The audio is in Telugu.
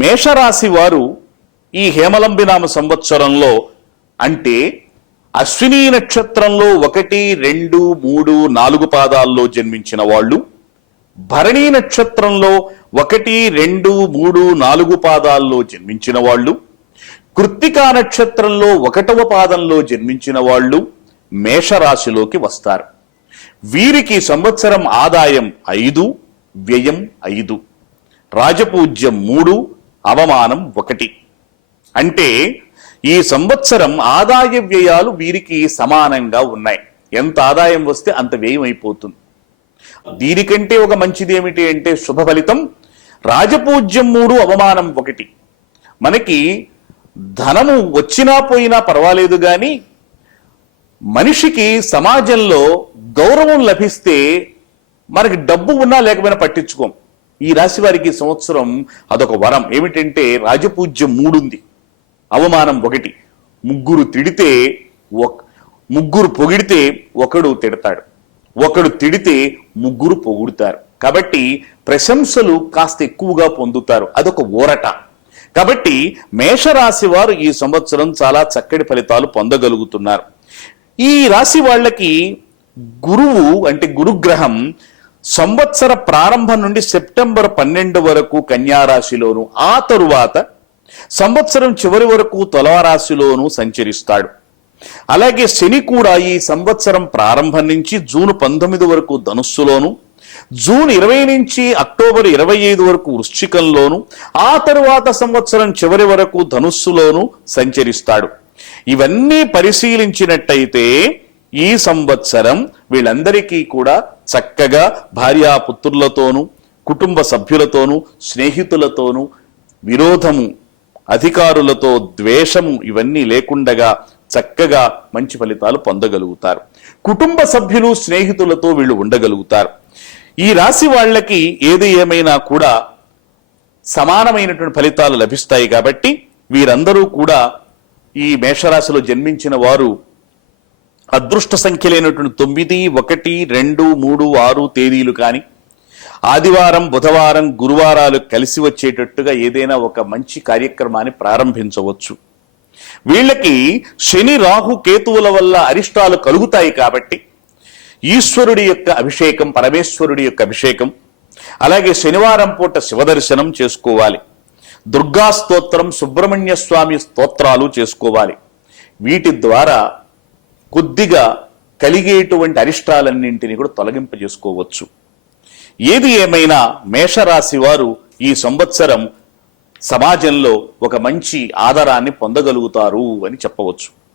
మేషరాశి వారు ఈ హేమలంబినామ సంవత్సరంలో అంటే అశ్విని నక్షత్రంలో 1, 2, 3, 4 పాదాల్లో జన్మించిన వాళ్ళు, భరణి నక్షత్రంలో 1, 2, 3, 4 పాదాల్లో జన్మించిన వాళ్ళు, కృత్తికా నక్షత్రంలో 1వ పాదంలో జన్మించిన వాళ్ళు మేషరాశిలోకి వస్తారు. వీరికి సంవత్సరం ఆదాయం 5, వ్యయం 5, రాజపూజ్యం 3, అవమానం 1. అంటే ఈ సంవత్సరం ఆదాయ వ్యయాలు వీరికి సమానంగా ఉన్నాయి. ఎంత ఆదాయం వస్తే అంత వ్యయం అయిపోతుంది. దీనికంటే ఒక మంచిది ఏమిటి అంటే శుభ ఫలితం రాజపూజ్యం 3, అవమానం 1. మనకి ధనము వచ్చినా పోయినా పర్వాలేదు కానీ మనిషికి సమాజంలో గౌరవం లభిస్తే మనకి డబ్బు ఉన్నా లేకపోయినా పట్టించుకోం. ఈ రాశి వారికి సంవత్సరం అదొక వరం. ఏమిటంటే రాజపూజ్యం 3 ఉంది, అవమానం 1. ముగ్గురు పొగిడితే ఒకడు తిడతాడు, ఒకడు తిడితే ముగ్గురు పొగుడుతారు. కాబట్టి ప్రశంసలు కాస్త ఎక్కువగా పొందుతారు. అదొక ఊరట. కాబట్టి మేషరాశి వారు ఈ సంవత్సరం చాలా చక్కటి ఫలితాలు పొందగలుగుతున్నారు. ఈ రాశి వాళ్ళకి గురువు అంటే గురుగ్రహం సంవత్సర ప్రారంభం నుండి సెప్టెంబర్ 12 వరకు కన్యారాశిలోను, ఆ తరువాత సంవత్సరం చివరి వరకు తులారాశిలోను సంచరిస్తాడు. అలాగే శని కూడా ఈ సంవత్సరం ప్రారంభం నుంచి జూన్ 19 వరకు ధనుస్సులోను, జూన్ 20 నుంచి అక్టోబర్ 25 వరకు వృశ్చికంలోను, ఆ తరువాత సంవత్సరం చివరి వరకు ధనుస్సులోను సంచరిస్తాడు. ఇవన్నీ పరిశీలించినట్టయితే ఈ సంవత్సరం వీళ్ళందరికీ కూడా చక్కగా భార్యాపుత్రులతోనూ, కుటుంబ సభ్యులతోనూ, స్నేహితులతోనూ విరోధము, అధికారులతో ద్వేషము ఇవన్నీ లేకుండగా చక్కగా మంచి ఫలితాలు పొందగలుగుతారు. కుటుంబ సభ్యులు, స్నేహితులతో వీళ్ళు ఉండగలుగుతారు. ఈ రాశి వాళ్ళకి ఏది ఏమైనా కూడా సమానమైనటువంటి ఫలితాలు లభిస్తాయి. కాబట్టి వీరందరూ కూడా ఈ మేషరాశిలో జన్మించిన వారు అదృష్ట సంఖ్యలైనటువంటి 9, 1, 2, 3, 6 తేదీలు కానీ ఆదివారం, బుధవారం, గురువారాలు కలిసి వచ్చేటట్టుగా ఏదైనా ఒక మంచి కార్యక్రమాన్ని ప్రారంభించవచ్చు. వీళ్ళకి శని, రాహు, కేతువుల వల్ల అరిష్టాలు కలుగుతాయి. కాబట్టి ఈశ్వరుడి యొక్క అభిషేకం, పరమేశ్వరుడి యొక్క అభిషేకం, అలాగే శనివారం పూట శివదర్శనం చేసుకోవాలి. దుర్గా స్తోత్రం, సుబ్రహ్మణ్య స్వామి స్తోత్రాలు చేసుకోవాలి. వీటి ద్వారా కొద్దిగా కలిగేటువంటి అరిష్టాలన్నింటినీ కూడా తొలగింపజేసుకోవచ్చు. ఏది ఏమైనా మేషరాశి వారు ఈ సంవత్సరం సమాజంలో ఒక మంచి ఆదరాన్ని పొందగలుగుతారు అని చెప్పవచ్చు.